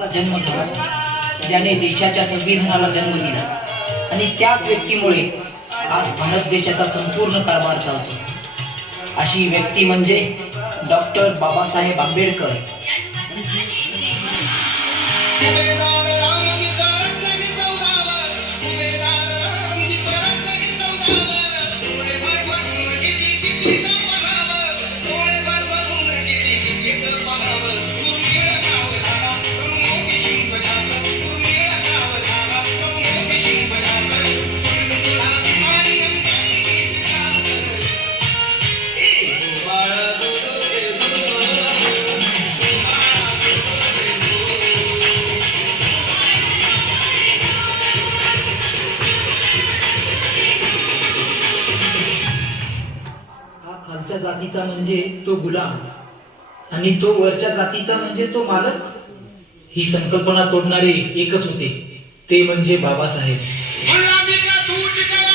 असा जन्म झाला ज्याने देशाच्या संविधानाला जन्म दिला आणि त्याच व्यक्तीमुळे आज भारत देशाचा संपूर्ण कारभार चालतो। अशी व्यक्ती म्हणजे डॉक्टर बाबासाहेब आंबेडकर। खालच्या जातीचा म्हणजे तो गुलाम आणि तो वरच्या जातीचा म्हणजे तो मालक। ही संकल्पना तोडणारे एकच होते, ते म्हणजे बाबासाहेब। गुलामी का तूट का